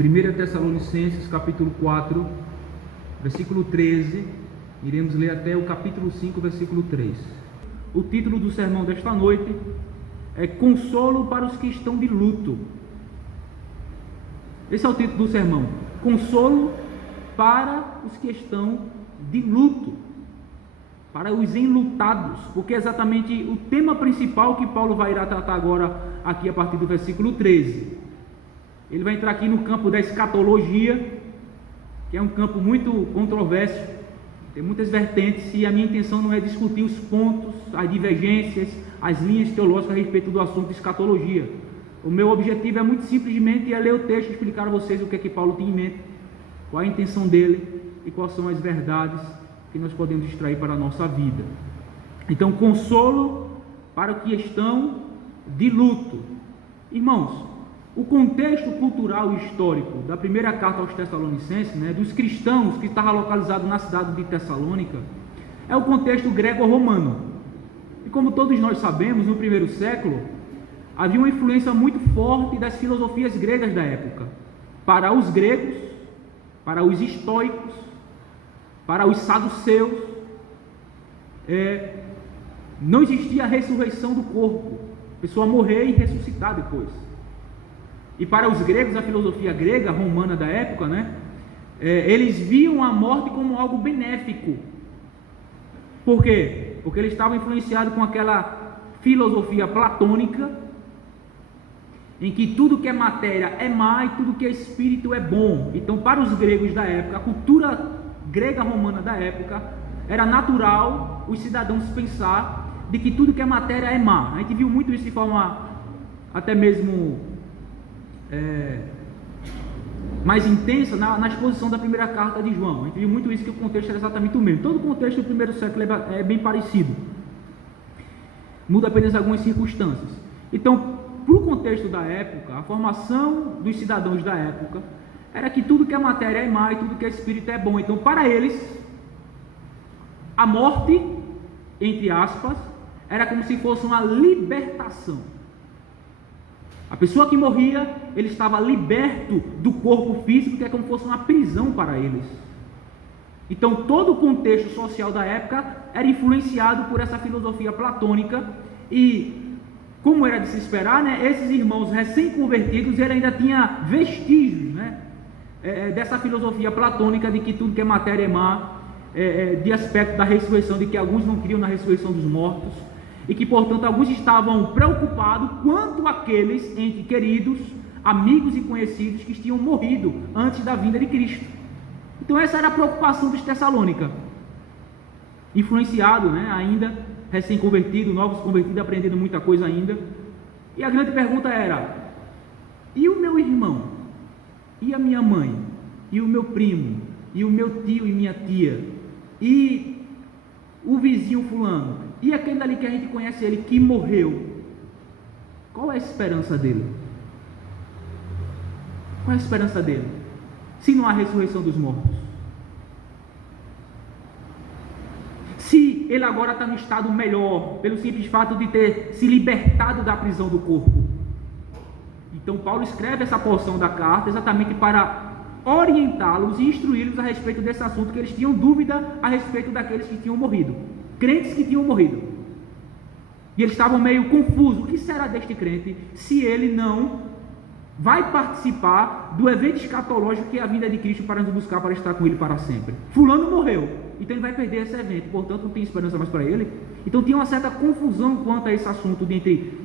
1 Tessalonicenses, capítulo 4, versículo 13, iremos ler até o capítulo 5, versículo 3. O título do sermão desta noite é Consolo para os que estão de luto. Esse é o título do sermão, Consolo para os que estão de luto, para os enlutados, porque é exatamente o tema principal que Paulo vai irá tratar agora aqui a partir do versículo 13. Ele vai entrar aqui no campo da escatologia, que é um campo muito controverso, tem muitas vertentes, e a minha intenção não é discutir os pontos, as divergências, as linhas teológicas a respeito do assunto de escatologia. O meu objetivo é muito simplesmente ler o texto e explicar a vocês o que é que Paulo tem em mente, qual é a intenção dele e quais são as verdades que nós podemos extrair para a nossa vida. Então, consolo para os que estão de luto. Irmãos, o contexto cultural e histórico da primeira carta aos Tessalonicenses, dos cristãos que estava localizado na cidade de Tessalônica, é o contexto grego-romano. E como todos nós sabemos, no primeiro século, havia uma influência muito forte das filosofias gregas da época. Para os gregos, para os estoicos, para os saduceus, não existia a ressurreição do corpo, a pessoa morrer e ressuscitar depois. E para os gregos, a filosofia grega, romana da época, eles viam a morte como algo benéfico. Por quê? Porque eles estavam influenciados com aquela filosofia platônica, em que tudo que é matéria é má e tudo que é espírito é bom. Então, para os gregos da época, a cultura grega romana da época, era natural os cidadãos pensar de que tudo que é matéria é má. A gente viu muito isso de forma até mesmo mais intensa na exposição da primeira carta de João. A gente viu muito isso, que o contexto era exatamente o mesmo. Todo o contexto do primeiro século é bem parecido, muda apenas algumas circunstâncias. Então, para o contexto da época, a formação dos cidadãos da época era que tudo que é matéria é má e tudo que é espírito é bom. Então, para eles, a morte, entre aspas, era como se fosse uma libertação. A pessoa que morria, ele estava liberto do corpo físico, que é como se fosse uma prisão para eles. Então, todo o contexto social da época era influenciado por essa filosofia platônica, e, como era de se esperar, esses irmãos recém-convertidos, ele ainda tinha vestígios, dessa filosofia platônica de que tudo que é matéria é má, de aspecto da ressurreição, de que alguns não criam na ressurreição dos mortos, e que, portanto, alguns estavam preocupados quanto àqueles entes queridos, amigos e conhecidos que tinham morrido antes da vinda de Cristo. Então essa era a preocupação dos Tessalônica, influenciado, ainda recém-convertido, novos convertidos, aprendendo muita coisa ainda. E a grande pergunta era: e o meu irmão? E a minha mãe? E o meu primo? E o meu tio e minha tia? E o vizinho fulano? E aquele ali que a gente conhece, ele que morreu? Qual é a esperança dele? Qual é a esperança dele? Se não há ressurreição dos mortos? Se ele agora está no estado melhor, pelo simples fato de ter se libertado da prisão do corpo. Então Paulo escreve essa porção da carta exatamente para orientá-los e instruí-los a respeito desse assunto, que eles tinham dúvida a respeito daqueles que tinham morrido. Crentes que tinham morrido, e eles estavam meio confusos. O que será deste crente se ele não vai participar do evento escatológico que é a vinda de Cristo para nos buscar, para estar com ele para sempre? Fulano morreu, então ele vai perder esse evento, portanto não tem esperança mais para ele. Então tinha uma certa confusão quanto a esse assunto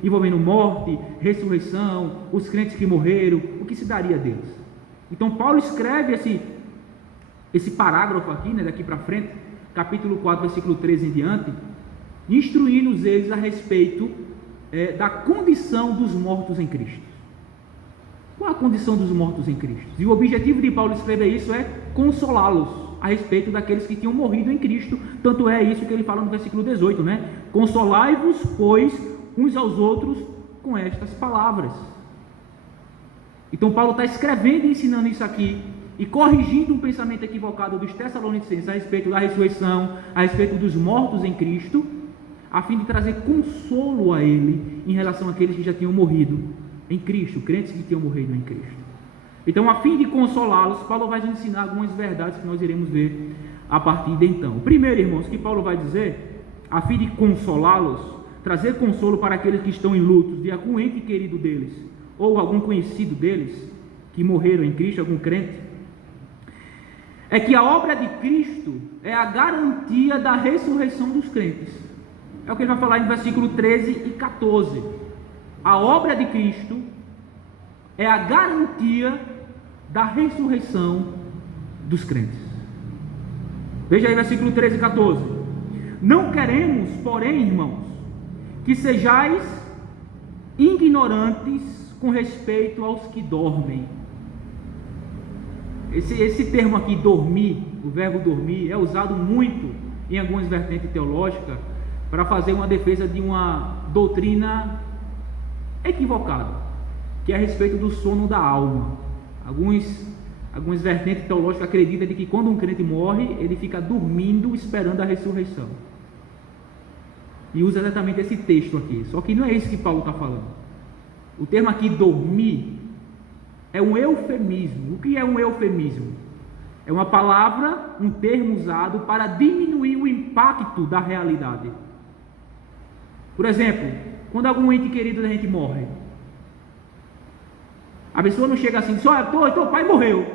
envolvendo morte, ressurreição, os crentes que morreram, o que se daria deles. Então Paulo escreve esse parágrafo aqui, daqui para frente, capítulo 4, versículo 13 em diante, instruindo eles a respeito da condição dos mortos em Cristo. Qual a condição dos mortos em Cristo? E o objetivo de Paulo escrever isso é consolá-los a respeito daqueles que tinham morrido em Cristo. Tanto é isso que ele fala no versículo 18, Consolai-vos, pois, uns aos outros com estas palavras. Então Paulo está escrevendo e ensinando isso aqui, e corrigindo um pensamento equivocado dos Tessalonicenses a respeito da ressurreição, a respeito dos mortos em Cristo, a fim de trazer consolo a ele em relação àqueles que já tinham morrido em Cristo, crentes que tinham morrido em Cristo. Então, a fim de consolá-los, Paulo vai nos ensinar algumas verdades que nós iremos ver a partir de então. Primeiro, irmãos, que Paulo vai dizer, a fim de consolá-los, trazer consolo para aqueles que estão em luto de algum ente querido deles, ou algum conhecido deles, que morreram em Cristo, algum crente, é que a obra de Cristo é a garantia da ressurreição dos crentes. É o que ele vai falar em versículo 13 e 14. A obra de Cristo é a garantia da ressurreição dos crentes. Veja aí versículo 13 e 14. Não queremos, porém, irmãos, que sejais ignorantes com respeito aos que dormem. Esse termo aqui, dormir, o verbo dormir, é usado muito em algumas vertentes teológicas para fazer uma defesa de uma doutrina equivocada, que é a respeito do sono da alma. Algumas vertentes teológicas acreditam de que quando um crente morre, ele fica dormindo esperando a ressurreição. E usa exatamente esse texto aqui. Só que não é isso que Paulo está falando. O termo aqui, dormir, é um eufemismo. O que é um eufemismo? É uma palavra, um termo usado para diminuir o impacto da realidade. Por exemplo, quando algum ente querido da gente morre, a pessoa não chega assim, só teu pai morreu.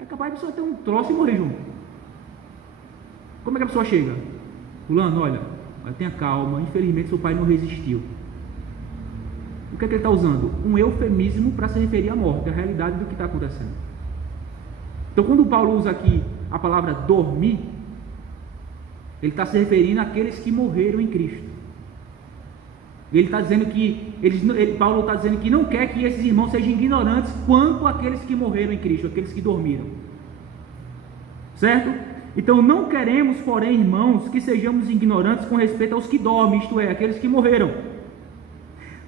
É capaz de a pessoa ter um troço e morrer junto. Como é que a pessoa chega? Fulano, olha, tenha calma, infelizmente seu pai não resistiu. O que é que ele está usando? Um eufemismo para se referir à morte, à realidade do que está acontecendo. Então, quando Paulo usa aqui a palavra dormir, ele está se referindo àqueles que morreram em Cristo. Ele está dizendo que Paulo está dizendo que não quer que esses irmãos sejam ignorantes quanto àqueles que morreram em Cristo, aqueles que dormiram. Certo? Então, não queremos, porém, irmãos, que sejamos ignorantes com respeito aos que dormem, isto é, aqueles que morreram,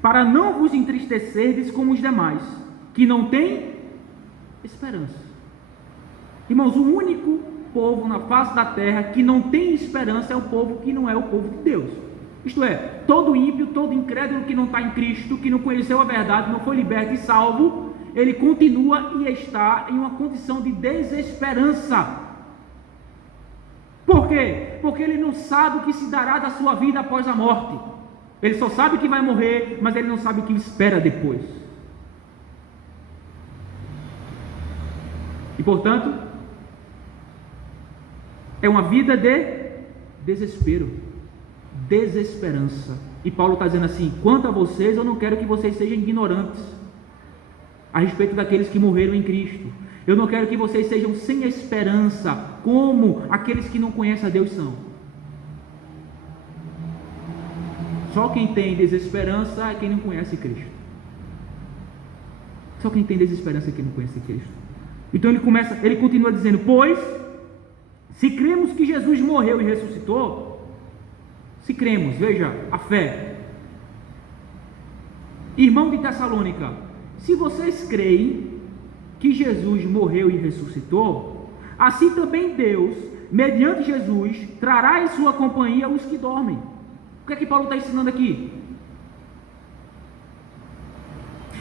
para não vos entristecerdes como os demais, que não têm esperança. Irmãos, o único povo na face da terra que não tem esperança é o povo que não é o povo de Deus. Isto é, todo ímpio, todo incrédulo que não está em Cristo, que não conheceu a verdade, não foi liberto e salvo, ele continua e está em uma condição de desesperança. Por quê? Porque ele não sabe o que se dará da sua vida após a morte. Ele só sabe que vai morrer, mas ele não sabe o que espera depois. E portanto, é uma vida de desespero, desesperança. E Paulo está dizendo assim: quanto a vocês, eu não quero que vocês sejam ignorantes a respeito daqueles que morreram em Cristo. Eu não quero que vocês sejam sem esperança, como aqueles que não conhecem a Deus são. Só quem tem desesperança é quem não conhece Cristo. Só quem tem desesperança é quem não conhece Cristo. Então ele continua dizendo: pois, se cremos que Jesus morreu e ressuscitou, se cremos, veja, a fé. Irmão de Tessalônica, se vocês creem que Jesus morreu e ressuscitou, assim também Deus, mediante Jesus, trará em sua companhia os que dormem. O que é que Paulo está ensinando aqui?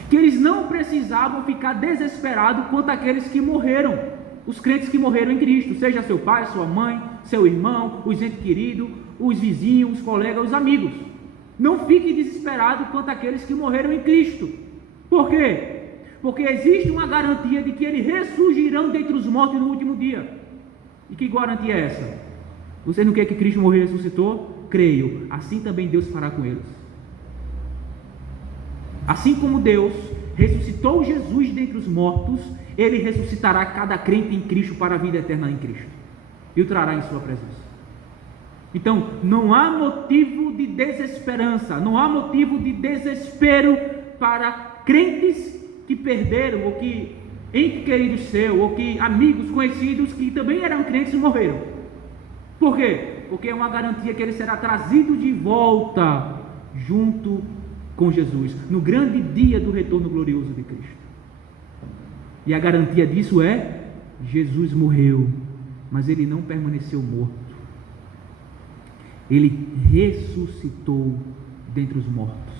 Que eles não precisavam ficar desesperados quanto àqueles que morreram, os crentes que morreram em Cristo, seja seu pai, sua mãe, seu irmão, os entes queridos, os vizinhos, os colegas, os amigos. Não fique desesperado quanto àqueles que morreram em Cristo. Por quê? Porque existe uma garantia de que eles ressurgirão dentre os mortos no último dia. E que garantia é essa? Você não quer que Cristo morreu e ressuscitou? Creio, assim também Deus fará com eles. Assim como Deus ressuscitou Jesus dentre os mortos, Ele ressuscitará cada crente em Cristo para a vida eterna em Cristo e o trará em sua presença. Então, não há motivo de desesperança, não há motivo de desespero para crentes que perderam, ou que entes queridos seus, ou que amigos conhecidos que também eram crentes e morreram. Por quê? Porque é uma garantia que ele será trazido de volta junto com Jesus, no grande dia do retorno glorioso de Cristo. E a garantia disso é: Jesus morreu, mas ele não permaneceu morto. Ele ressuscitou dentre os mortos.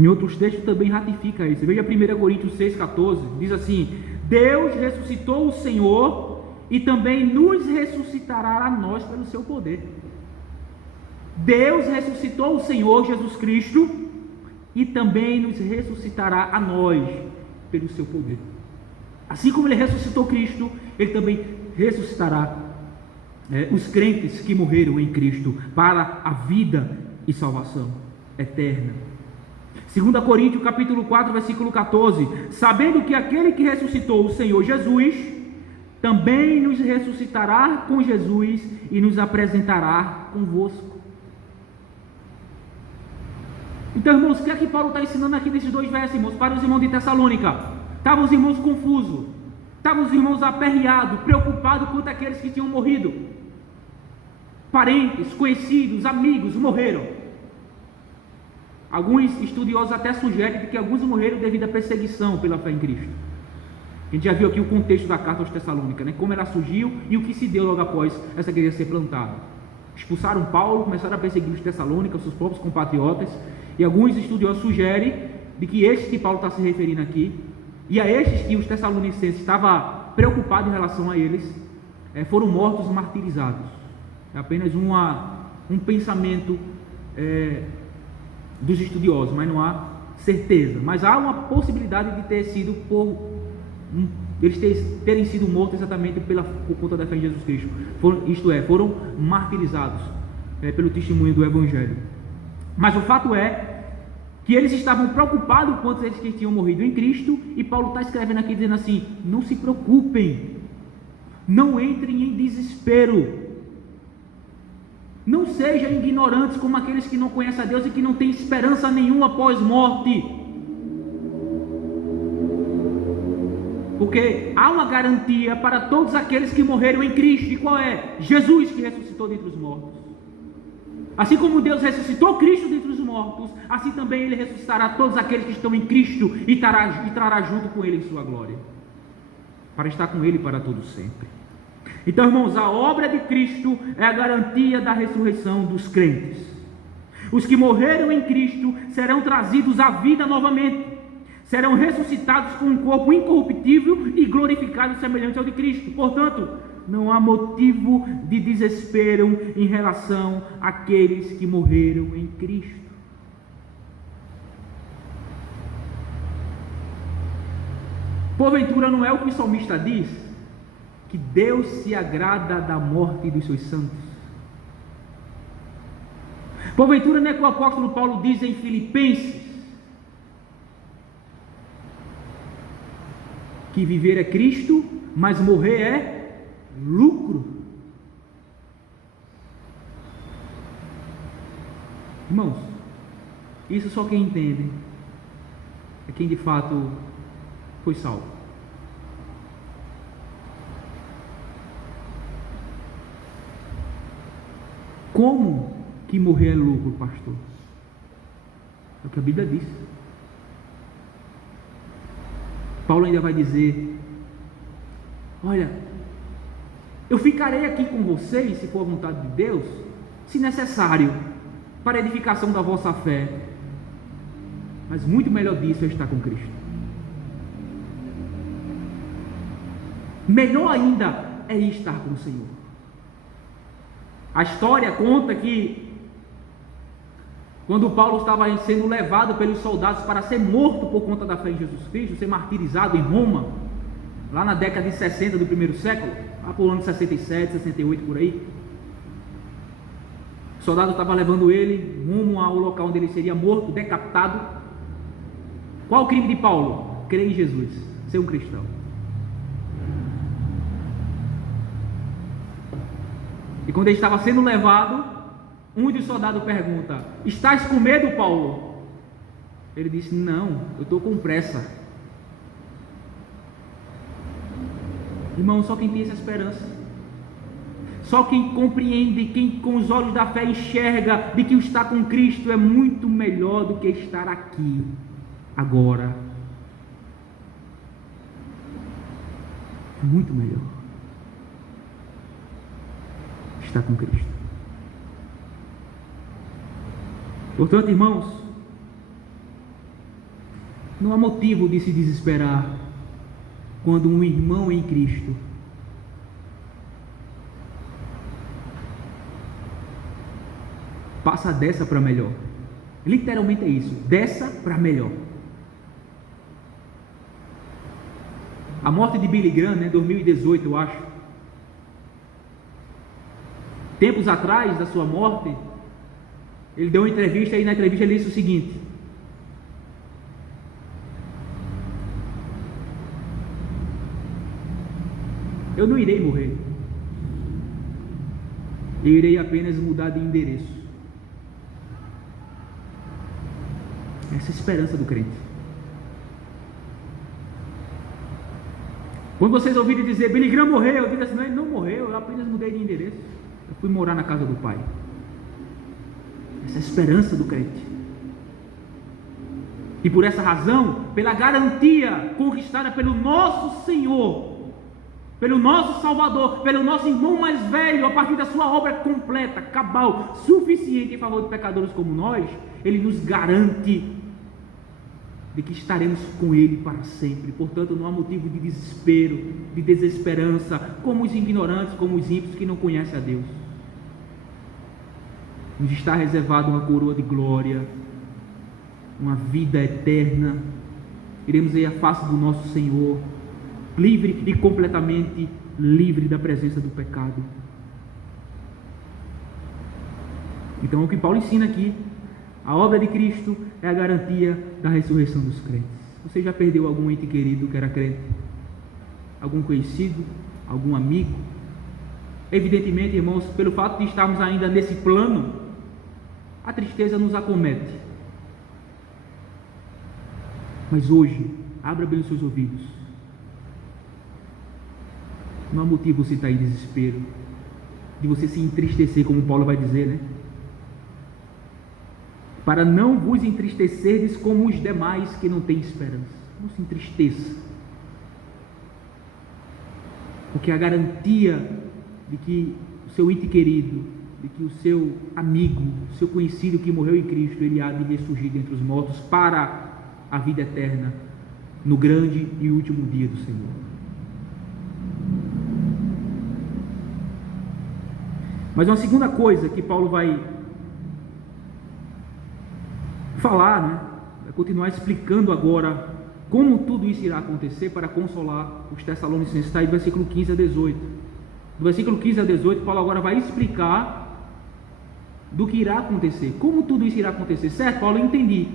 Em outros textos também ratifica isso. Veja 1 Coríntios 6,14, diz assim: Deus ressuscitou o Senhor e também nos ressuscitará a nós pelo seu poder. Deus ressuscitou o Senhor Jesus Cristo e também nos ressuscitará a nós pelo seu poder. Assim como Ele ressuscitou Cristo, Ele também ressuscitará os crentes que morreram em Cristo para a vida e salvação eterna. 2 Coríntios capítulo 4, versículo 14: sabendo que aquele que ressuscitou o Senhor Jesus, também nos ressuscitará com Jesus e nos apresentará convosco. Então, irmãos, o que é que Paulo está ensinando aqui nesses dois versos, irmãos? Para os irmãos de Tessalônica, estavam os irmãos confusos, estavam os irmãos aperreados, preocupados quanto àqueles que tinham morrido. Parentes, conhecidos, amigos morreram. Alguns estudiosos até sugerem que alguns morreram devido à perseguição pela fé em Cristo. A gente já viu aqui o contexto da carta aos Tessalônicas, né? Como ela surgiu e o que se deu logo após essa igreja ser plantada. Expulsaram Paulo, começaram a perseguir os Tessalônicas, seus próprios compatriotas, e alguns estudiosos sugerem de que estes que Paulo está se referindo aqui, e a estes que os tessalonicenses estavam preocupados em relação a eles, foram mortos, martirizados. É apenas um pensamento dos estudiosos, mas não há certeza. Mas há uma possibilidade de ter sido eles terem sido mortos exatamente por conta da fé em Jesus Cristo. Foram martirizados pelo testemunho do Evangelho. Mas o fato é que eles estavam preocupados quanto eles que tinham morrido em Cristo, e Paulo está escrevendo aqui dizendo assim: não se preocupem, não entrem em desespero, não sejam ignorantes como aqueles que não conhecem a Deus e que não têm esperança nenhuma após morte, porque há uma garantia para todos aqueles que morreram em Cristo. E qual é? Jesus, que ressuscitou dentre os mortos. Assim como Deus ressuscitou Cristo dentre os mortos, assim também Ele ressuscitará todos aqueles que estão em Cristo e trará junto com Ele em sua glória, para estar com Ele para todo sempre. Então, irmãos, a obra de Cristo é a garantia da ressurreição dos crentes. Os que morreram em Cristo serão trazidos à vida novamente, serão ressuscitados com um corpo incorruptível e glorificado semelhante ao de Cristo. Portanto, não há motivo de desespero em relação àqueles que morreram em Cristo. Porventura não é o que o salmista diz? Que Deus se agrada da morte dos seus santos. Porventura não é que o apóstolo Paulo diz em Filipenses que viver é Cristo, mas morrer é lucro? Irmãos, isso só quem entende é quem de fato foi salvo. Como que morrer é lucro, pastor? É o que a Bíblia diz. Paulo ainda vai dizer: olha, eu ficarei aqui com vocês, se for a vontade de Deus, se necessário, para a edificação da vossa fé, mas muito melhor disso é estar com Cristo. Melhor ainda é estar com o Senhor. A história conta que quando Paulo estava sendo levado pelos soldados para ser morto por conta da fé em Jesus Cristo, ser martirizado em Roma, lá na década de 60 do primeiro século, lá por ano 67, 68 por aí, o soldado estava levando ele rumo ao local onde ele seria morto, decapitado. Qual o crime de Paulo? Crer em Jesus, ser um cristão. E quando ele estava sendo levado, um dos soldados pergunta: estás com medo, Paulo? Ele disse: não, eu estou com pressa. Irmão, só quem tem essa esperança, só quem compreende, quem com os olhos da fé enxerga de que o estar com Cristo é muito melhor do que estar aqui, agora. Muito melhor estar com Cristo. Portanto, irmãos, Não há motivo de se desesperar quando um irmão em Cristo passa dessa para melhor. Literalmente é isso, dessa para melhor. A morte de Billy Graham, 2018 eu acho. Tempos atrás da sua morte, ele deu uma entrevista e na entrevista ele disse o seguinte: eu não irei morrer, eu irei apenas mudar de endereço. Essa é a esperança do crente. Quando vocês ouvirem dizer Billy Graham morreu, eu digo assim: não, ele não morreu, eu apenas mudei de endereço, eu fui morar na casa do Pai. Essa é a esperança do crente. E por essa razão, pela garantia conquistada pelo nosso Senhor, pelo nosso Salvador, pelo nosso irmão mais velho, a partir da sua obra completa, cabal, suficiente em favor de pecadores como nós, ele nos garante de que estaremos com Ele para sempre. Portanto, não há motivo de desespero, de desesperança, como os ignorantes, como os ímpios que não conhecem a Deus. Nos está reservada uma coroa de glória, uma vida eterna. Iremos ver a face do nosso Senhor, livre e completamente livre da presença do pecado. Então, é o que Paulo ensina aqui. A obra de Cristo é a garantia da ressurreição dos crentes. Você já perdeu algum ente querido que era crente? Algum conhecido? Algum amigo? Evidentemente, irmãos, pelo fato de estarmos ainda nesse plano, a tristeza nos acomete. Mas hoje, abra bem os seus ouvidos. Não há motivo você estar em desespero, de você se entristecer, como Paulo vai dizer, para não vos entristecerdes como os demais que não têm esperança. Não se entristeça, porque a garantia de que o seu ente querido, de que o seu amigo, o seu conhecido que morreu em Cristo, ele há de ressurgir dentre os mortos para a vida eterna, no grande e último dia do Senhor. Mas uma segunda coisa que Paulo vai falar, vai continuar explicando agora como tudo isso irá acontecer para consolar os Tessalonicenses. Está aí do versículo 15 a 18. Do versículo 15 a 18, Paulo agora vai explicar do que irá acontecer, como tudo isso irá acontecer. Certo, Paulo, eu entendi.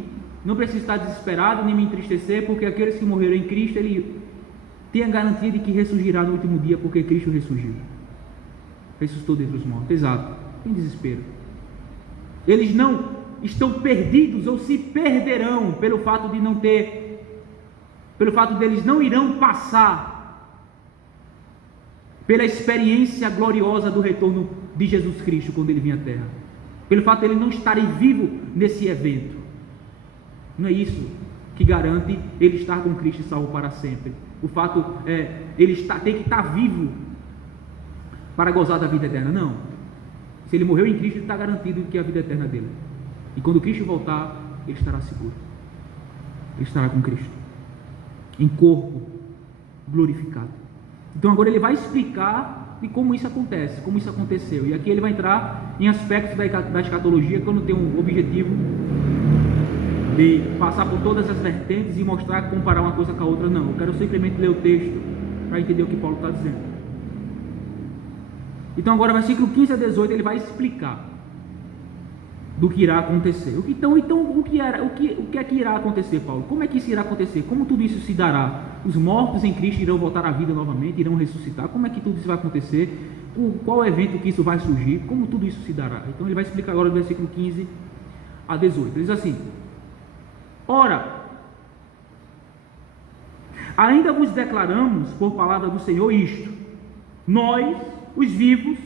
Não preciso estar desesperado nem me entristecer, porque aqueles que morreram em Cristo, ele tem a garantia de que ressurgirá no último dia, porque Cristo ressurgiu. Ressuscitou dentre os mortos. Exato. Tem desespero. Eles não estão perdidos ou se perderão pelo fato de não ter, pelo fato deles não irão passar pela experiência gloriosa do retorno de Jesus Cristo quando ele vir à terra, pelo fato de ele não estarem vivo nesse evento. Não é isso que garante ele estar com Cristo e salvo para sempre. O fato é ele tem que estar vivo para gozar da vida eterna. Não. Se ele morreu em Cristo, ele está garantido que é a vida eterna dele. E quando Cristo voltar, ele estará seguro. Ele estará com Cristo em corpo glorificado. Então agora ele vai explicar de como isso acontece, como isso aconteceu. E aqui ele vai entrar em aspectos da escatologia, que eu não tenho o objetivo de passar por todas as vertentes e mostrar, comparar uma coisa com a outra. Não, eu quero simplesmente ler o texto para entender o que Paulo está dizendo. Então agora, versículo 15 a 18, ele vai explicar do que irá acontecer. Então o que é que irá acontecer, Paulo? Como é que isso irá acontecer? Como tudo isso se dará? Os mortos em Cristo irão voltar à vida novamente, irão ressuscitar? Como é que tudo isso vai acontecer? Qual é o evento que isso vai surgir? Como tudo isso se dará? Então ele vai explicar agora do versículo 15 a 18. Ele diz assim: ora, ainda vos declaramos por palavra do Senhor isto: nós, os vivos,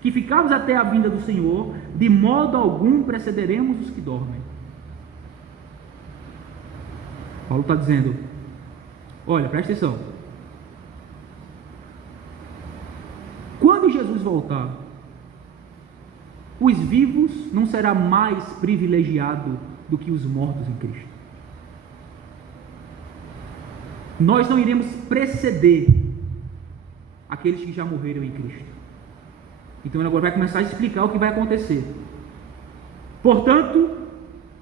que ficamos até a vinda do Senhor, de modo algum precederemos os que dormem. Paulo está dizendo: olha, presta atenção. Quando Jesus voltar, os vivos não serão mais privilegiados do que os mortos em Cristo. nós não iremos preceder aqueles que já morreram em Cristo. Então ele agora vai começar a explicar o que vai acontecer. Portanto,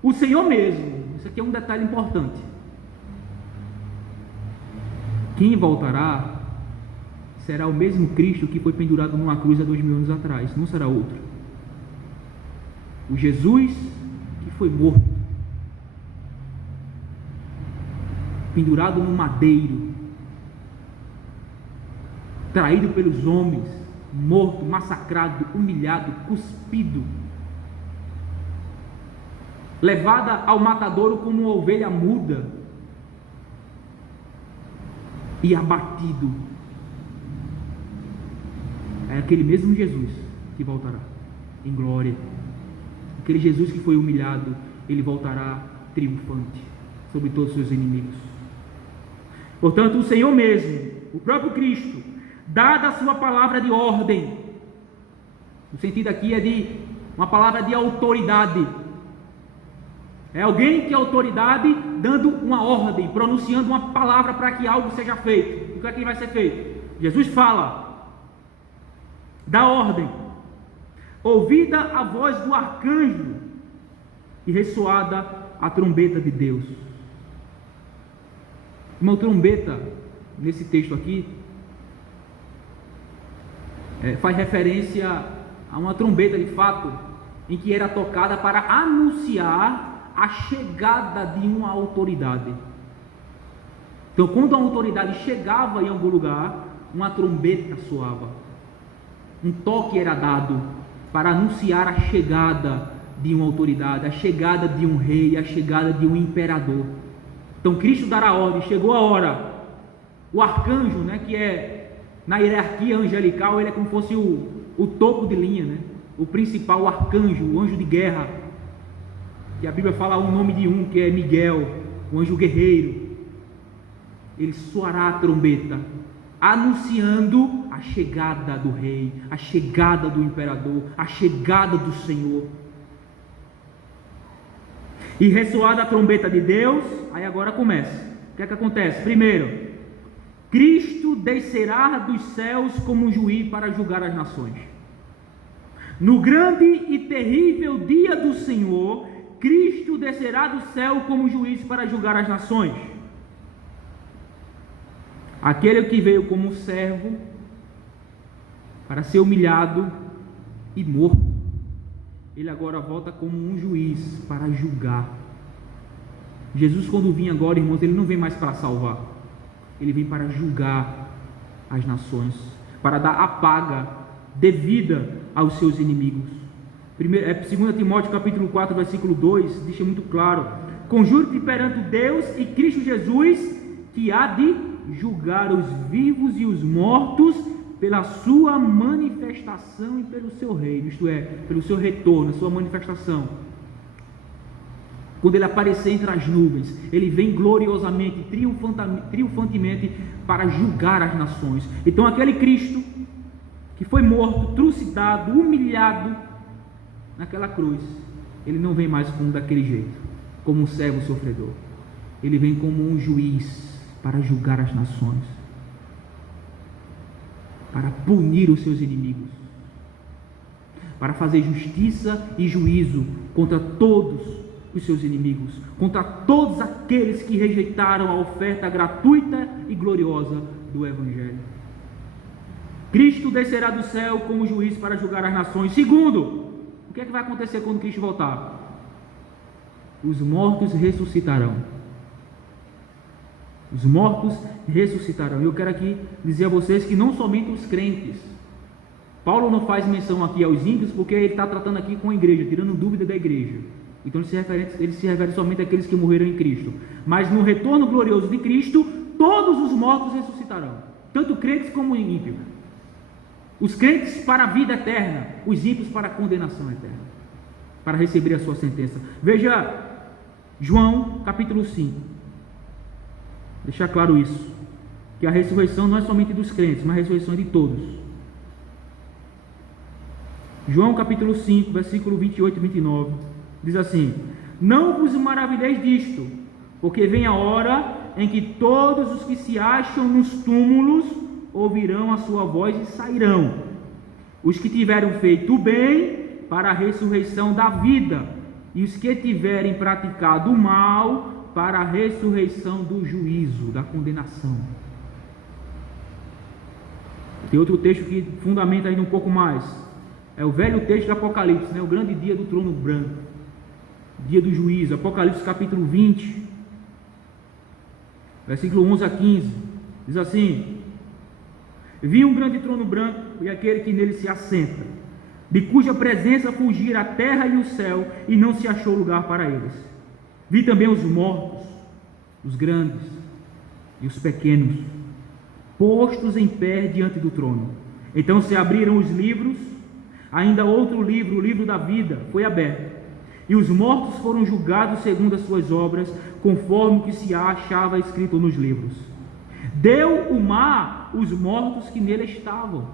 o Senhor mesmo, isso aqui é um detalhe importante, quem voltará será o mesmo Cristo que foi pendurado numa cruz há 2000 anos atrás, não será outro. O Jesus que foi morto, pendurado num madeiro, traído pelos homens, morto, massacrado, humilhado, cuspido, levada ao matadouro como uma ovelha muda e abatido. É aquele mesmo Jesus que voltará em glória. Aquele Jesus que foi humilhado, ele voltará triunfante sobre todos os seus inimigos. Portanto, o Senhor mesmo, o próprio Cristo, dada a sua palavra de ordem, o sentido aqui é de uma palavra de autoridade. É alguém que é autoridade dando uma ordem, pronunciando uma palavra para que algo seja feito. O que é que vai ser feito? Jesus fala, dá ordem, ouvida a voz do arcanjo e ressoada a trombeta de Deus. Uma trombeta, nesse texto aqui, faz referência a uma trombeta de fato, em que era tocada para anunciar a chegada de uma autoridade. Então, quando a autoridade chegava em algum lugar, uma trombeta soava, um toque era dado para anunciar a chegada de uma autoridade, a chegada de um rei, a chegada de um imperador. Então Cristo dará ordem, chegou a hora. O arcanjo, que é na hierarquia angelical, ele é como se fosse o topo de linha, o principal, o arcanjo, o anjo de guerra, que a Bíblia fala o nome de um, que é Miguel, o anjo guerreiro. Ele soará a trombeta, anunciando a chegada do rei, a chegada do imperador, a chegada do Senhor. E ressoada a trombeta de Deus, aí agora começa. O que é que acontece? Primeiro, Cristo descerá dos céus como um juiz para julgar as nações. No grande e terrível dia do Senhor, Cristo descerá do céu como juiz para julgar as nações. Aquele que veio como servo para ser humilhado e morto, ele agora volta como um juiz para julgar. Jesus, quando vinha agora, irmãos, ele não vem mais para salvar, ele vem para julgar as nações, para dar a paga devida aos seus inimigos. 2 Timóteo capítulo 4, versículo 2, deixa muito claro: conjuro-te perante Deus e Cristo Jesus, que há de julgar os vivos e os mortos pela sua manifestação e pelo seu reino, isto é, pelo seu retorno, sua manifestação. Quando ele aparecer entre as nuvens, ele vem gloriosamente, triunfantemente para julgar as nações. Então aquele Cristo que foi morto, trucidado, humilhado naquela cruz, ele não vem mais como daquele jeito, como um servo sofredor. Ele vem como um juiz para julgar as nações, para punir os seus inimigos, para fazer justiça e juízo contra todos os seus inimigos, contra todos aqueles que rejeitaram a oferta gratuita e gloriosa do Evangelho. Cristo descerá do céu como juiz para julgar as nações. Segundo, o que é que vai acontecer quando Cristo voltar? Os mortos ressuscitarão. Os mortos ressuscitarão. Eu quero aqui dizer a vocês que não somente os crentes. Paulo não faz menção aqui aos ímpios, porque ele está tratando aqui com a igreja, tirando dúvida da igreja. Então ele se refere somente àqueles que morreram em Cristo. Mas no retorno glorioso de Cristo, todos os mortos ressuscitarão, tanto crentes como ímpios. Os crentes para a vida eterna, os ímpios para a condenação eterna, para receber a sua sentença. Veja João capítulo 5. Deixar claro isso, que a ressurreição não é somente dos crentes, mas a ressurreição é de todos. João capítulo 5, versículo 28 e 29, diz assim: não vos maravilheis disto, porque vem a hora em que todos os que se acham nos túmulos ouvirão a sua voz e sairão. Os que tiveram feito o bem para a ressurreição da vida, e os que tiverem praticado o mal para a ressurreição do juízo, da condenação. Tem outro texto que fundamenta ainda um pouco mais. É o velho texto do Apocalipse, né? O grande dia do trono branco, dia do juízo. Apocalipse capítulo 20, versículo 11 a 15. Diz assim: vi um grande trono branco e aquele que nele se assenta, de cuja presença fugira a terra e o céu, e não se achou lugar para eles. Vi também os mortos, os grandes e os pequenos, postos em pé diante do trono. Então se abriram os livros, ainda outro livro, o livro da vida, foi aberto, e os mortos foram julgados segundo as suas obras, conforme o que se achava escrito nos livros. Deu o mar os mortos que nele estavam.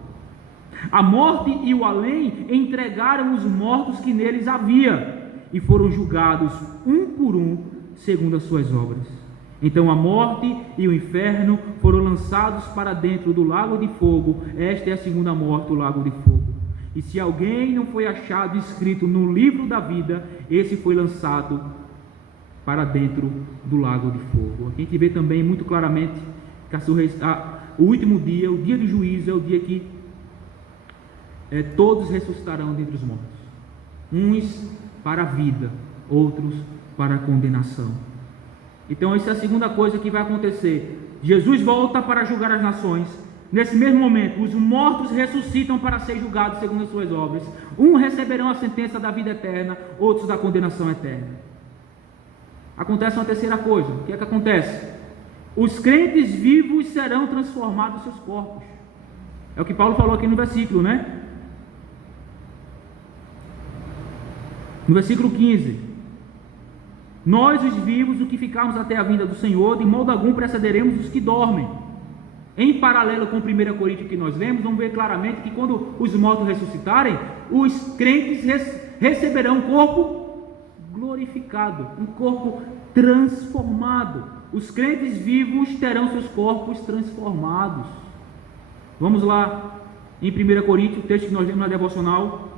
A morte e o além entregaram os mortos que neles havia, e foram julgados um por um, segundo as suas obras. Então a morte e o inferno foram lançados para dentro do lago de fogo. Esta é a segunda morte, o lago de fogo. E se alguém não foi achado escrito no livro da vida, esse foi lançado para dentro do lago de fogo. Aqui a gente vê também muito claramente que o último dia, o dia do juízo, é o dia que todos ressuscitarão dentre os mortos. Uns para a vida, outros para a condenação. Então essa é a segunda coisa que vai acontecer. Jesus volta para julgar as nações. Nesse mesmo momento, os mortos ressuscitam para ser julgados segundo as suas obras. Uns receberão a sentença da vida eterna, outros da condenação eterna. Acontece uma terceira coisa. O que é que acontece? Os crentes vivos serão transformados em seus corpos. É o que Paulo falou aqui no versículo, né? No versículo 15: nós os vivos, o que ficarmos até a vinda do Senhor, de modo algum precederemos os que dormem. Em paralelo com 1 Coríntios que nós lemos, vamos ver claramente que quando os mortos ressuscitarem, os crentes receberão um corpo glorificado, um corpo transformado. Os crentes vivos terão seus corpos transformados. Vamos lá em 1 Coríntios, o texto que nós lemos na devocional,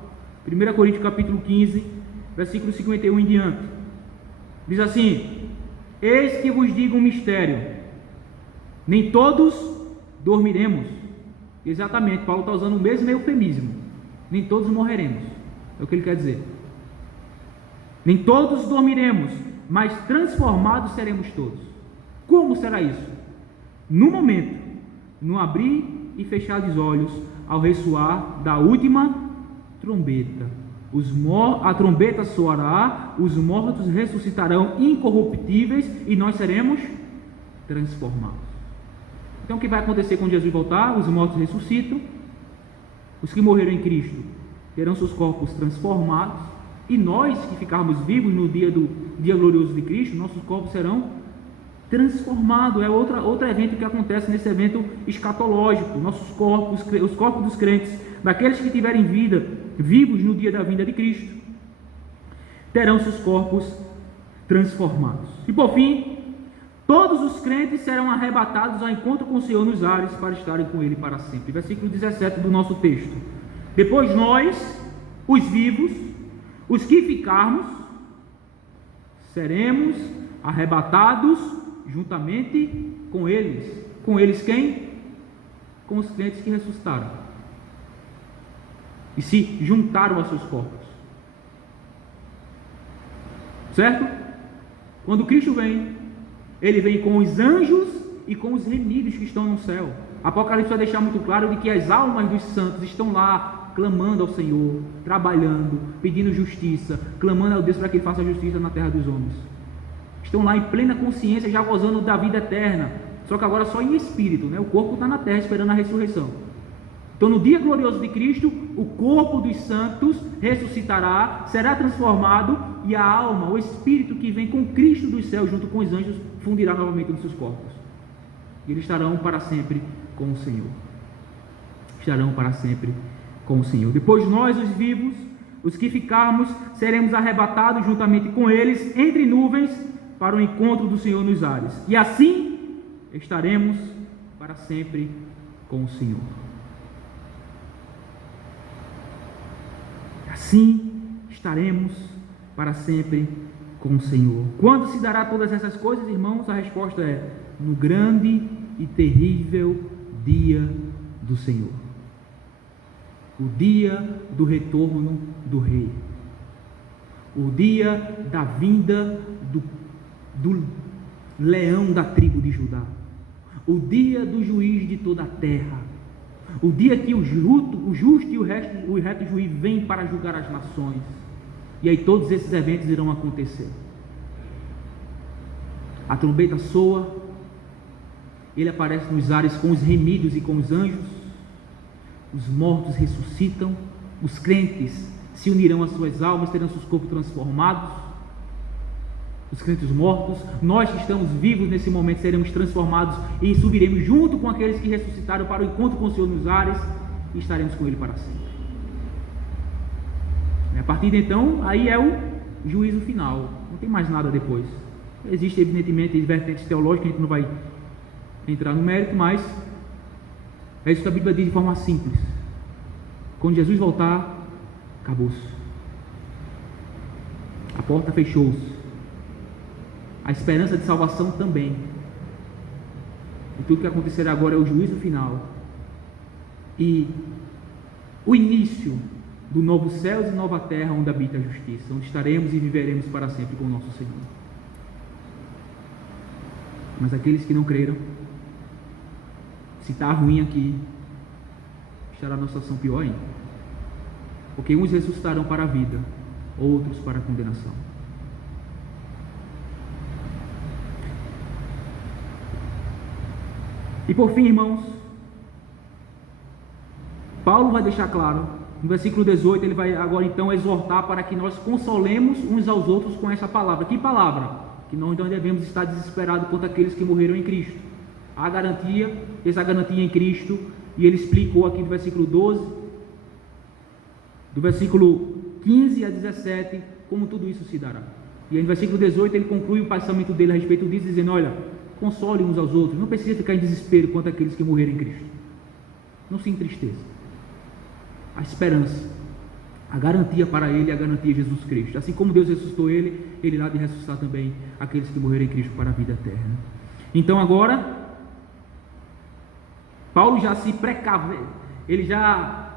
1 Coríntios capítulo 15, versículo 51 em diante. Diz assim: eis que vos digo um mistério, nem todos dormiremos. Exatamente, Paulo está usando o mesmo eufemismo. Nem todos morreremos, é o que ele quer dizer. Nem todos dormiremos, mas transformados seremos todos. Como será isso? No momento, no abrir e fechar dos olhos, ao ressoar da última trombeta. A trombeta soará, os mortos ressuscitarão incorruptíveis e nós seremos transformados. Então o que vai acontecer quando Jesus voltar? Os mortos ressuscitam, os que morreram em Cristo terão seus corpos transformados, e nós que ficarmos vivos no dia glorioso de Cristo, nossos corpos serão transformados. É outro evento que acontece nesse evento escatológico. Nossos corpos, os corpos dos crentes, daqueles que tiverem vida, vivos no dia da vinda de Cristo, terão seus corpos transformados. E por fim, todos os crentes serão arrebatados ao encontro com o Senhor nos ares, para estarem com Ele para sempre. Versículo 17 do nosso texto. Depois nós, os vivos, os que ficarmos, seremos arrebatados juntamente com eles. Com eles quem? Com os crentes que ressuscitaram e se juntaram aos seus corpos. Certo? Quando Cristo vem, Ele vem com os anjos e com os remidos que estão no céu. Apocalipse vai deixar muito claro de que as almas dos santos estão lá, clamando ao Senhor, trabalhando, pedindo justiça, clamando a Deus para que Ele faça justiça na terra dos homens. Estão lá em plena consciência, já gozando da vida eterna, só que agora só em espírito, né? O corpo está na terra esperando a ressurreição. Então no dia glorioso de Cristo, o corpo dos santos ressuscitará, será transformado, e a alma, o espírito que vem com Cristo dos céus junto com os anjos, fundirá novamente nos seus corpos. E eles estarão para sempre com o Senhor. Estarão para sempre com o Senhor. Depois nós, os vivos, os que ficarmos, seremos arrebatados juntamente com eles entre nuvens para o encontro do Senhor nos ares. E assim estaremos para sempre com o Senhor. Assim estaremos para sempre com o Senhor. Quando se dará todas essas coisas, irmãos? A resposta é: no grande e terrível dia do Senhor. O dia do retorno do Rei. O dia da vinda do leão da tribo de Judá. O dia do juiz de toda a terra. O dia que o justo e o reto juiz vem para julgar as nações. E aí todos esses eventos irão acontecer. A trombeta soa, ele aparece nos ares com os remidos e com os anjos, os mortos ressuscitam, os crentes se unirão às suas almas, terão seus corpos transformados, os crentes mortos, nós que estamos vivos nesse momento seremos transformados e subiremos junto com aqueles que ressuscitaram para o encontro com o Senhor nos ares e estaremos com Ele para sempre. A partir de então, aí é o juízo final, não tem mais nada depois. Existem evidentemente vertentes teológicas, a gente não vai entrar no mérito, mas é isso que a Bíblia diz de forma simples: quando Jesus voltar, acabou-se, a porta fechou-se, a esperança de salvação também, e tudo que acontecerá agora é o juízo final e o início do novo céu e nova terra onde habita a justiça, onde estaremos e viveremos para sempre com o nosso Senhor. Mas aqueles que não creram, se está ruim aqui, estará na situação pior ainda, porque uns ressuscitarão para a vida, outros para a condenação. E por fim, irmãos, Paulo vai deixar claro, no versículo 18, ele vai agora então exortar para que nós consolemos uns aos outros com essa palavra. Que palavra? Que nós não devemos estar desesperados quanto àqueles que morreram em Cristo. Há garantia, essa garantia em Cristo, e ele explicou aqui no versículo 12, do versículo 15 a 17, como tudo isso se dará. E aí no versículo 18 ele conclui o pensamento dele a respeito disso, dizendo: olha, console uns aos outros, não precisa ficar em desespero quanto àqueles que morreram em Cristo. Não se entristeça. A esperança, a garantia para ele é a garantia de Jesus Cristo. Assim como Deus ressuscitou ele, ele irá de ressuscitar também aqueles que morreram em Cristo para a vida eterna. Então agora, Paulo já se precave, ele já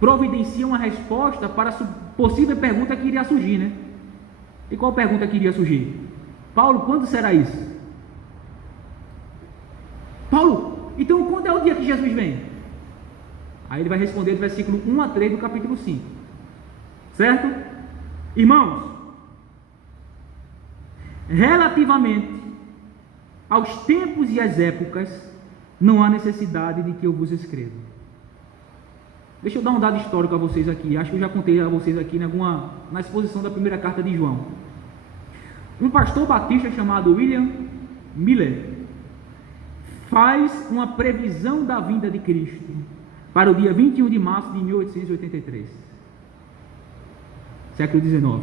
providencia uma resposta para a possível pergunta que iria surgir, né? E qual pergunta que iria surgir? Paulo, quando será isso? Paulo, então quando é o dia que Jesus vem? Aí ele vai responder do versículo 1 a 3 do capítulo 5. Certo? Irmãos, relativamente aos tempos e às épocas, não há necessidade de que eu vos escreva. Deixa eu dar um dado histórico a vocês aqui. Acho que eu já contei a vocês aqui na exposição da primeira carta de João. Um pastor batista chamado William Miller faz uma previsão da vinda de Cristo para o dia 21 de março de 1883, século XIX.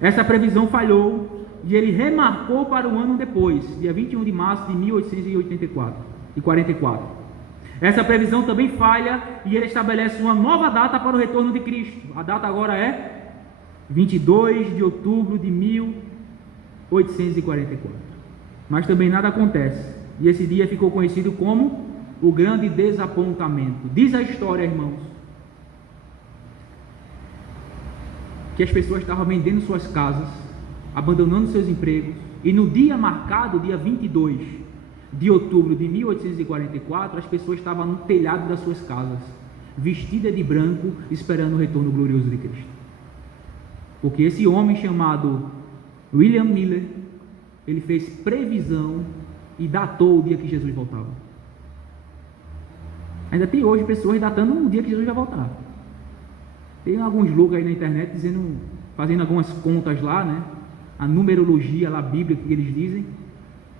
Essa previsão falhou e ele remarcou para o ano depois, dia 21 de março de 1844. Essa previsão também falha e ele estabelece uma nova data para o retorno de Cristo. A data agora é 22 de outubro de 1844. Mas também nada acontece, e esse dia ficou conhecido como o grande desapontamento. Diz a história, irmãos, que as pessoas estavam vendendo suas casas, abandonando seus empregos, e no dia marcado, dia 22 de outubro de 1844, as pessoas estavam no telhado das suas casas, vestidas de branco, esperando o retorno glorioso de Cristo. Porque esse homem chamado William Miller, ele fez previsão e datou o dia que Jesus voltava. Ainda tem hoje pessoas datando um dia que Jesus vai voltar. Tem alguns loucos aí na internet fazendo algumas contas lá, né? A numerologia lá bíblica que eles dizem,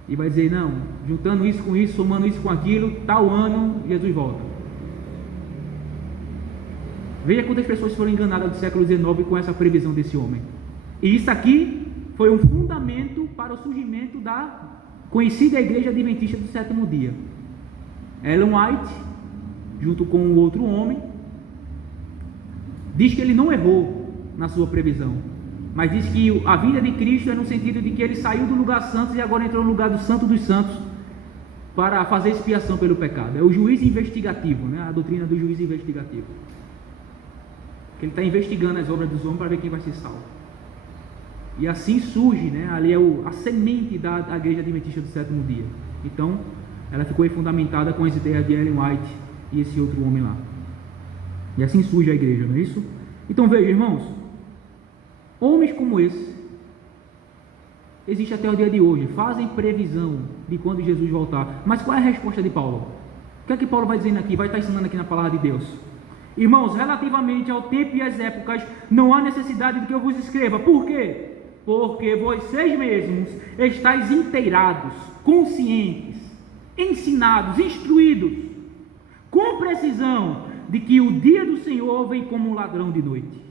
e vai dizer, não, juntando isso com isso, somando isso com aquilo, tal ano Jesus volta. Veja quantas pessoas foram enganadas do século XIX com essa previsão desse homem. E isso aqui foi um fundamento para o surgimento da conhecida a Igreja Adventista do Sétimo Dia. Ellen White, junto com o outro homem, diz que ele não errou na sua previsão, mas diz que a vinda de Cristo é no sentido de que ele saiu do lugar santo e agora entrou no lugar do Santo dos Santos para fazer expiação pelo pecado. É o juiz investigativo, né? A doutrina do juiz investigativo. Ele está investigando as obras dos homens para ver quem vai ser salvo. E assim surge, né? Ali é a semente da Igreja Adventista do Sétimo Dia. Então, ela ficou aí fundamentada com as ideias de Ellen White e esse outro homem lá. E assim surge a igreja, não é isso? Então veja, irmãos, homens como esse existe até o dia de hoje, fazem previsão de quando Jesus voltar. Mas qual é a resposta de Paulo? O que é que Paulo vai dizendo aqui, vai estar ensinando aqui na palavra de Deus? Irmãos, relativamente ao tempo e às épocas, não há necessidade de que eu vos escreva. Por quê? Porque vocês mesmos estáis inteirados, conscientes, ensinados, instruídos, com precisão, de que o dia do Senhor vem como um ladrão de noite.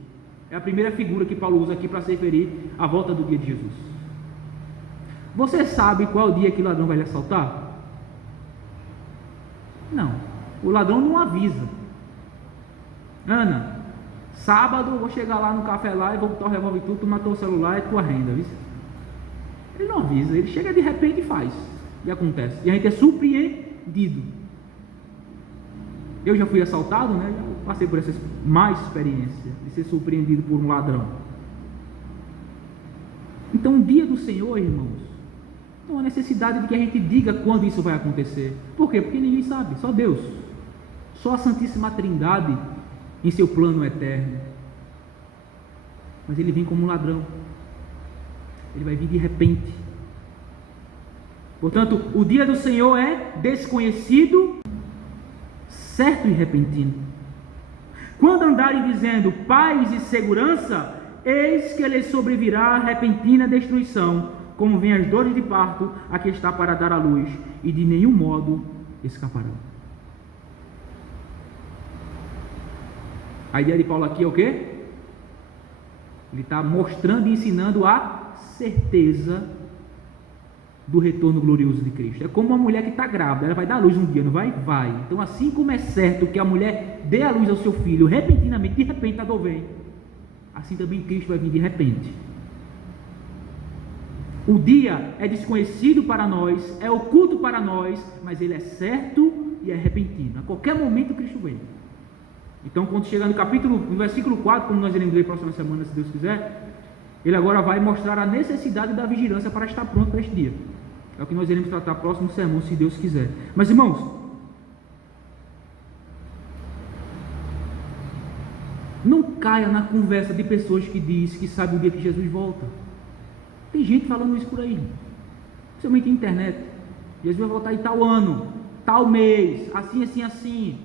É a primeira figura que Paulo usa aqui para se referir à volta do dia de Jesus. Você sabe qual é o dia que o ladrão vai lhe assaltar? Não, o ladrão não avisa. Ana, sábado eu vou chegar lá no café lá e vou botar o revólver tudo, tu matou o celular e tua renda, viu? Ele não avisa, ele chega de repente e faz, e acontece, e a gente é surpreendido. Eu já fui assaltado, né? Já passei por essa má experiência de ser surpreendido por um ladrão. Então, o dia do Senhor, irmãos, não há necessidade de que a gente diga quando isso vai acontecer. Por quê? Porque ninguém sabe, só Deus. Só a Santíssima Trindade em seu plano eterno. Mas ele vem como um ladrão. Ele vai vir de repente. Portanto, o dia do Senhor é desconhecido, certo e repentino. Quando andarem dizendo paz e segurança, eis que lhes sobrevirá repentina destruição, como vem as dores de parto a que está para dar à luz, e de nenhum modo escaparão. A ideia de Paulo aqui é o quê? Ele está mostrando e ensinando a certeza do retorno glorioso de Cristo. É como uma mulher que está grávida, ela vai dar à luz um dia, não vai? Vai. Então, assim como é certo que a mulher dê à luz ao seu filho repentinamente, de repente a dor vem, assim também Cristo vai vir de repente. O dia é desconhecido para nós, é oculto para nós, mas ele é certo e é repentino. A qualquer momento Cristo vem. Então, quando chegar no versículo 4, como nós iremos ler próxima semana, se Deus quiser, ele agora vai mostrar a necessidade da vigilância para estar pronto para este dia. É o que nós iremos tratar no próximo sermão, se Deus quiser. Mas, irmãos, não caia na conversa de pessoas que diz que sabe o dia que Jesus volta. Tem gente falando isso por aí, principalmente na internet. Jesus vai voltar em tal ano, tal mês, assim, assim, assim.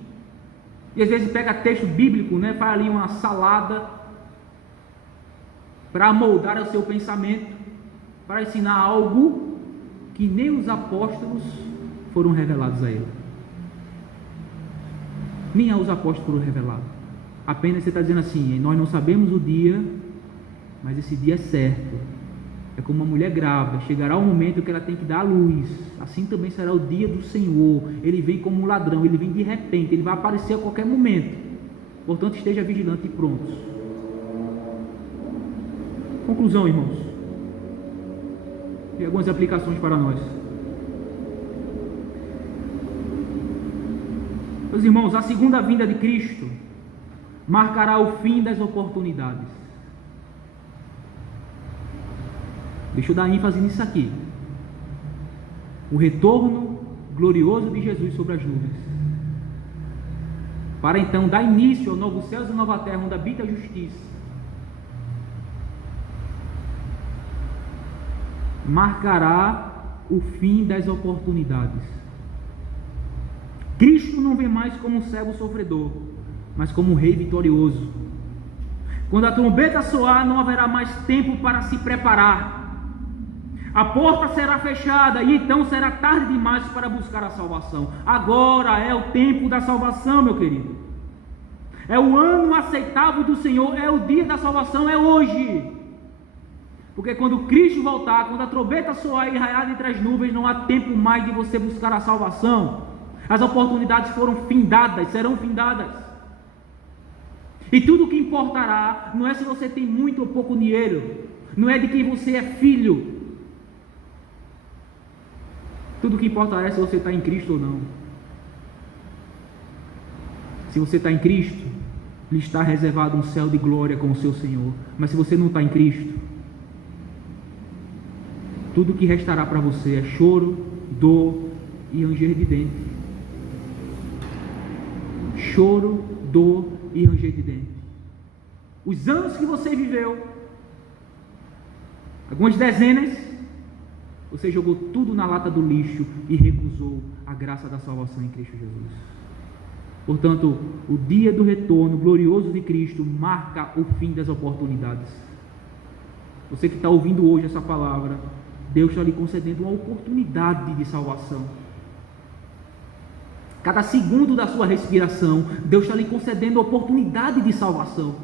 E às vezes pega texto bíblico, né, faz ali uma salada para moldar o seu pensamento, para ensinar algo que nem os apóstolos foram revelados a ele. Nem aos apóstolos foram revelados. Apenas você está dizendo assim: nós não sabemos o dia, mas esse dia é certo. É como uma mulher grávida, chegará o momento que ela tem que dar à luz. Assim também será o dia do Senhor. Ele vem como um ladrão, ele vem de repente, ele vai aparecer a qualquer momento. Portanto, esteja vigilante e prontos. Conclusão, irmãos. E algumas aplicações para nós. Meus irmãos, a segunda vinda de Cristo marcará o fim das oportunidades. Deixa eu dar ênfase nisso aqui. O retorno glorioso de Jesus sobre as nuvens, para então dar início ao novo céu e nova terra, onde habita a justiça, marcará o fim das oportunidades. Cristo não vem mais como um servo sofredor, mas como um rei vitorioso. Quando a trombeta soar, não haverá mais tempo para se preparar. A porta será fechada e então será tarde demais para buscar a salvação. Agora é o tempo da salvação, meu querido. É o ano aceitável do Senhor, é o dia da salvação, é hoje. Porque quando Cristo voltar, quando a trombeta soar e raiar entre as nuvens, não há tempo mais de você buscar a salvação. As oportunidades foram findadas, serão findadas. E tudo o que importará não é se você tem muito ou pouco dinheiro, não é de quem você é filho. Tudo o que importará é se você está em Cristo ou não. Se você está em Cristo, lhe está reservado um céu de glória com o seu Senhor. Mas se você não está em Cristo, tudo o que restará para você é choro, dor e ranger de dente. Choro, dor e ranger de dente. Os anos que você viveu, algumas dezenas, você jogou tudo na lata do lixo e recusou a graça da salvação em Cristo Jesus. Portanto, o dia do retorno glorioso de Cristo marca o fim das oportunidades. Você que está ouvindo hoje essa palavra, Deus está lhe concedendo uma oportunidade de salvação. Cada segundo da sua respiração, Deus está lhe concedendo a oportunidade de salvação.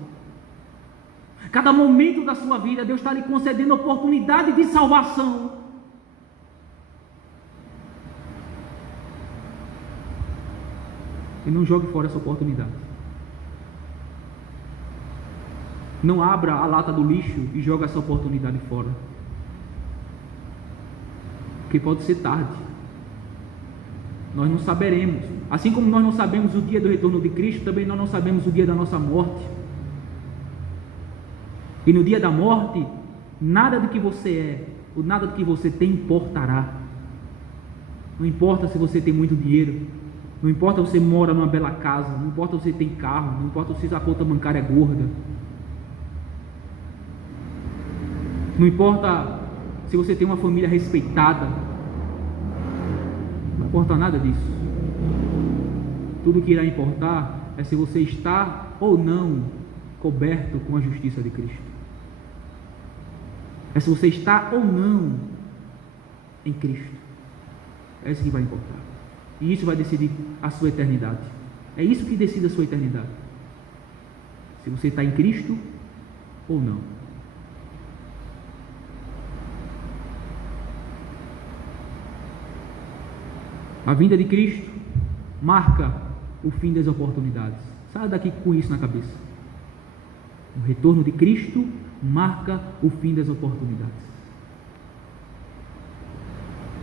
Cada momento da sua vida, Deus está lhe concedendo a oportunidade de salvação. E não jogue fora essa oportunidade. Não abra a lata do lixo e jogue essa oportunidade fora. Porque pode ser tarde. Nós não saberemos. Assim como nós não sabemos o dia do retorno de Cristo, também nós não sabemos o dia da nossa morte. E no dia da morte, nada do que você é, ou nada do que você tem importará. Não importa se você tem muito dinheiro, não importa se você mora numa bela casa, não importa se você tem carro, não importa se a conta bancária é gorda, não importa se você tem uma família respeitada, não importa nada disso. Tudo que irá importar é se você está ou não coberto com a justiça de Cristo. É se você está ou não em Cristo. É isso que vai importar. E isso vai decidir a sua eternidade. É isso que decide a sua eternidade. Se você está em Cristo ou não. A vinda de Cristo marca o fim das oportunidades. Saia daqui com isso na cabeça. O retorno de Cristo marca o fim das oportunidades.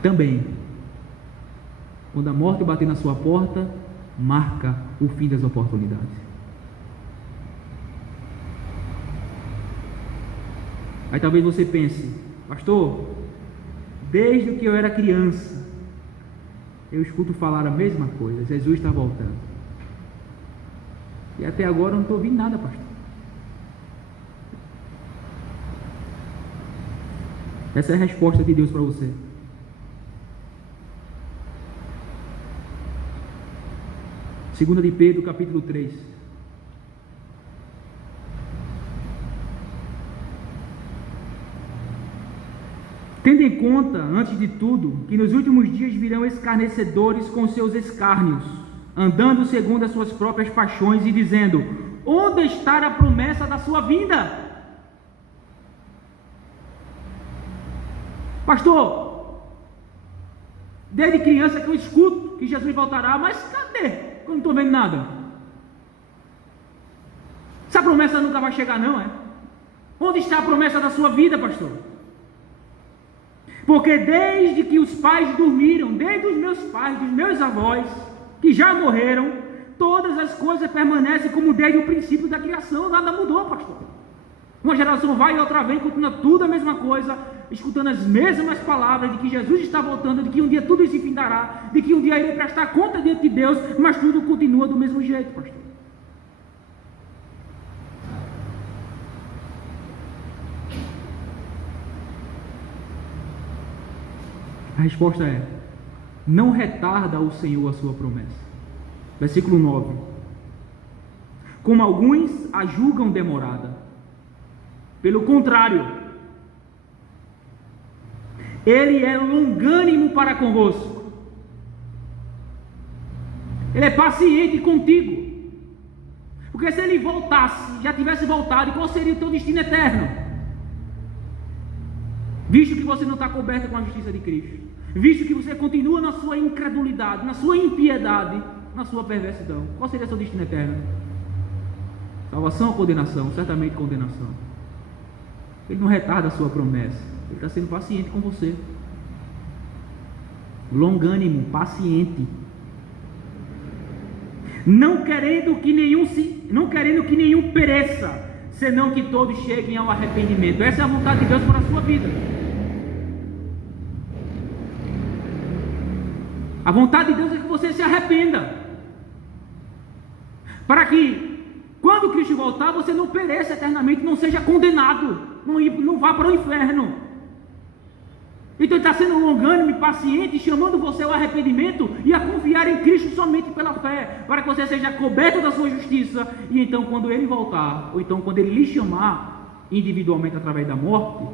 Também, quando a morte bater na sua porta, marca o fim das oportunidades. Aí talvez você pense, pastor, desde que eu era criança, eu escuto falar a mesma coisa, Jesus está voltando. E até agora eu não estou ouvindo nada, pastor. Essa é a resposta de Deus para você. Segunda de Pedro, capítulo 3. Tendo em conta, antes de tudo, que nos últimos dias virão escarnecedores com seus escárnios, andando segundo as suas próprias paixões e dizendo: onde está a promessa da sua vinda? Pastor, desde criança que eu escuto que Jesus voltará, mas cadê? Eu não estou vendo nada. Essa promessa nunca vai chegar, não é? Onde está a promessa da sua vida, pastor? Porque desde que os pais dormiram, desde os meus pais, dos meus avós, que já morreram, todas as coisas permanecem como desde o princípio da criação. Nada mudou, pastor. Uma geração vai e outra vem, continua tudo a mesma coisa, escutando as mesmas palavras de que Jesus está voltando, de que um dia tudo isso se findará, de que um dia irei prestar conta diante de Deus, mas tudo continua do mesmo jeito, pastor. A resposta é: não retarda o Senhor a sua promessa. Versículo 9. Como alguns a julgam demorada, pelo contrário, Ele é longânimo para convosco, Ele é paciente contigo, porque se Ele voltasse, já tivesse voltado, qual seria o teu destino eterno? visto que você não está coberto com a justiça de Cristo, visto que você continua na sua incredulidade, na sua impiedade, na sua perversidão, qual seria seu destino eterno? Salvação ou condenação? Certamente condenação. Ele não retarda a sua promessa, ele está sendo paciente com você, longânimo, paciente, não querendo que nenhum pereça, senão que todos cheguem ao arrependimento. Essa é a vontade de Deus para a sua vida. A vontade de Deus é que você se arrependa, para que quando Cristo voltar, você não pereça eternamente, não seja condenado, não vá para o inferno. Então ele está sendo longânimo e paciente, chamando você ao arrependimento e a confiar em Cristo somente pela fé, para que você seja coberto da sua justiça, e então quando ele voltar, ou então quando ele lhe chamar individualmente através da morte,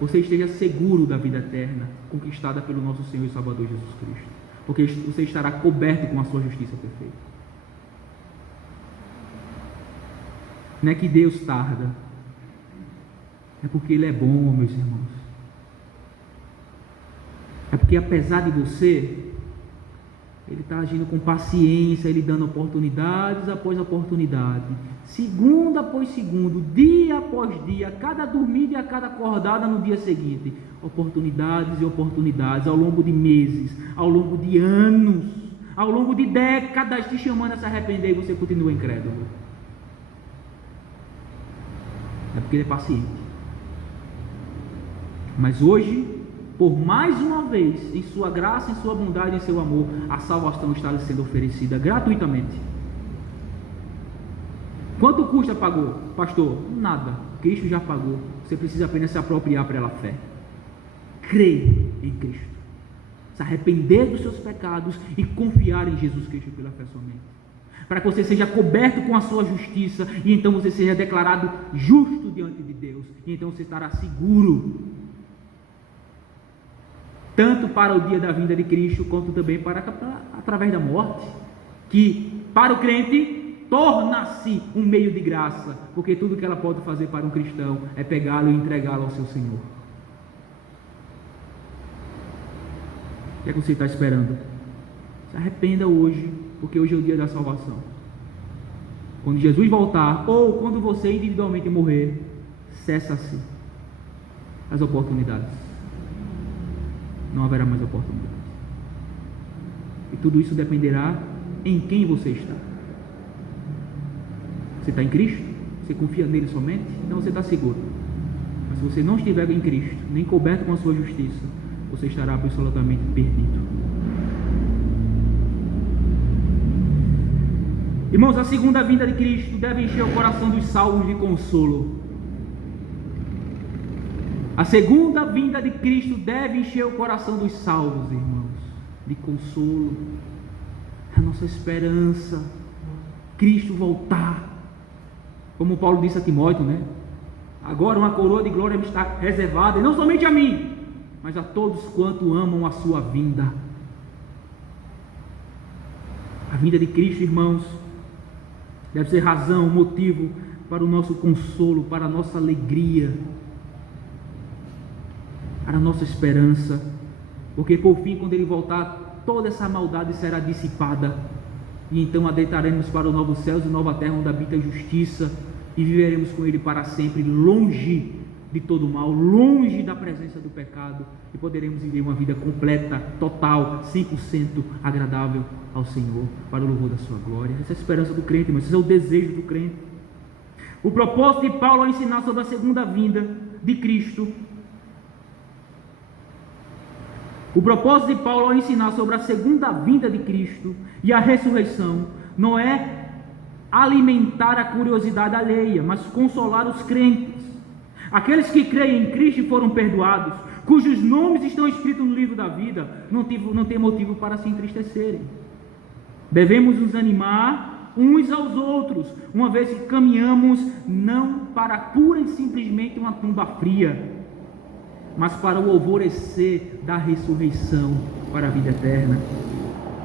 você esteja seguro da vida eterna, conquistada pelo nosso Senhor e Salvador Jesus Cristo, porque você estará coberto com a sua justiça perfeita. Não é que Deus tarda, é porque Ele é bom, meus irmãos. É porque apesar de você, Ele está agindo com paciência, Ele dando oportunidades após oportunidade, segundo após segundo, dia após dia, cada dormida e a cada acordada no dia seguinte, oportunidades e oportunidades, ao longo de meses, ao longo de anos, ao longo de décadas, te chamando a se arrepender, e você continua incrédulo. É porque Ele é paciente. Mas hoje, por mais uma vez, em sua graça, em sua bondade, em seu amor, a salvação está lhe sendo oferecida gratuitamente. Quanto custa pagou, pastor? Nada. Cristo já pagou. Você precisa apenas se apropriar pela fé. Crer em Cristo, se arrepender dos seus pecados e confiar em Jesus Cristo pela fé somente, para que você seja coberto com a sua justiça, e então você seja declarado justo diante de Deus, e então você estará seguro, tanto para o dia da vinda de Cristo, quanto também através da morte, que para o crente torna-se um meio de graça, porque tudo que ela pode fazer para um cristão é pegá-lo e entregá-lo ao seu Senhor. O que é que você está esperando? Se arrependa hoje, porque hoje é o dia da salvação. Quando Jesus voltar, ou quando você individualmente morrer, cessa-se as oportunidades. Não haverá mais oportunidades. E tudo isso dependerá em quem você está. Você está em Cristo? Você confia nele somente? Então você está seguro. Mas se você não estiver em Cristo, nem coberto com a sua justiça, você estará absolutamente perdido. Irmãos, a segunda vinda de Cristo deve encher o coração dos salvos de consolo. A segunda vinda de Cristo deve encher o coração dos salvos, irmãos, de consolo. A nossa esperança, Cristo voltar. Como Paulo disse a Timóteo, né? Agora uma coroa de glória me está reservada, e não somente a mim, mas a todos quanto amam a sua vinda. A vinda de Cristo, irmãos, deve ser razão, motivo para o nosso consolo, para a nossa alegria, para a nossa esperança, porque por fim, quando Ele voltar, toda essa maldade será dissipada, e então adeitaremos para os novos céus e nova terra, onde habita a justiça, e viveremos com Ele para sempre, longe de todo mal, longe da presença do pecado, e poderemos viver uma vida completa, total, 100% agradável ao Senhor, para o louvor da sua glória. Essa é a esperança do crente, mas esse é o desejo do crente. O propósito de Paulo ao ensinar sobre a segunda vinda de Cristo, o propósito de Paulo ao ensinar sobre a segunda vinda de Cristo e a ressurreição, não é alimentar a curiosidade alheia, mas consolar os crentes, aqueles que creem em Cristo e foram perdoados, cujos nomes estão escritos no livro da vida, não tem motivo para se entristecerem. Devemos nos animar uns aos outros, uma vez que caminhamos não para pura e simplesmente uma tumba fria, mas para o alvorecer da ressurreição, para a vida eterna.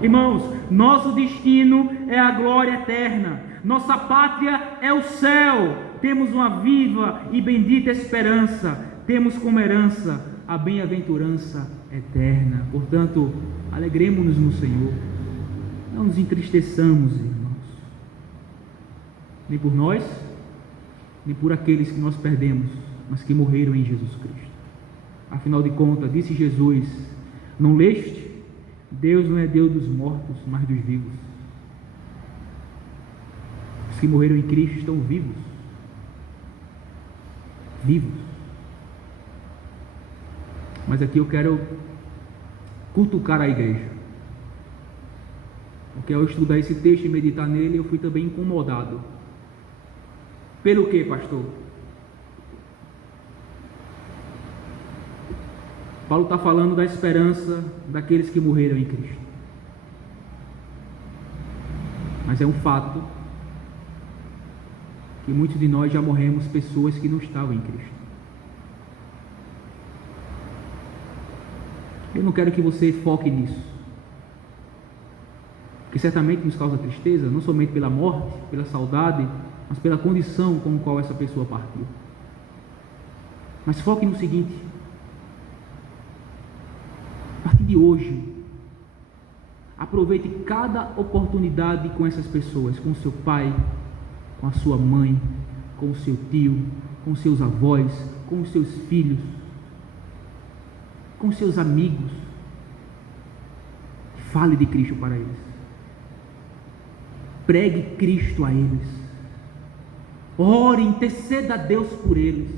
Irmãos, nosso destino é a glória eterna, nossa pátria é o céu, temos uma viva e bendita esperança, temos como herança a bem-aventurança eterna. Portanto, alegremos-nos no Senhor, não nos entristeçamos, irmãos, nem por nós, nem por aqueles que nós perdemos, mas que morreram em Jesus Cristo. Afinal de contas, disse Jesus: não leste? Deus não é Deus dos mortos, mas dos vivos. Os que morreram em Cristo estão vivos. Vivos. Mas aqui eu quero cutucar a igreja, porque ao estudar esse texto e meditar nele, eu fui também incomodado. Pelo que, pastor? Paulo está falando da esperança daqueles que morreram em Cristo. Mas é um fato que muitos de nós já morremos pessoas que não estavam em Cristo. Eu não quero que você foque nisso, que certamente nos causa tristeza, não somente pela morte, pela saudade, mas pela condição com a qual essa pessoa partiu. Mas foque no seguinte: a partir de hoje, aproveite cada oportunidade com essas pessoas, com o seu pai, com a sua mãe, com o seu tio, com os seus avós, com os seus filhos, com os seus amigos. Fale de Cristo para eles. Pregue Cristo a eles. Ore, interceda a Deus por eles,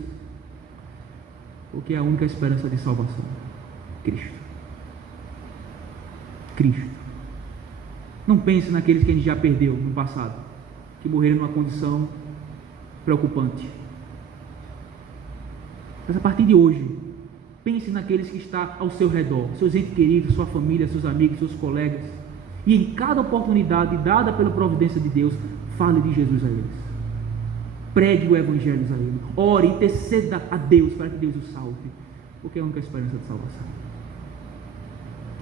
porque é a única esperança de salvação. Cristo. Cristo. Não pense naqueles que a gente já perdeu no passado, que morreram numa condição preocupante. Mas a partir de hoje, pense naqueles que estão ao seu redor, seus entes queridos, sua família, seus amigos, seus colegas, e em cada oportunidade dada pela providência de Deus, fale de Jesus a eles. Pregue o Evangelho a eles. Ore, interceda a Deus para que Deus o salve, porque é a única esperança de salvação.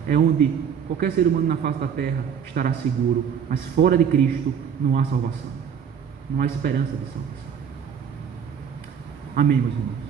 É onde qualquer ser humano na face da terra estará seguro, mas fora de Cristo não há salvação, não há esperança de salvação. Amém, meus irmãos.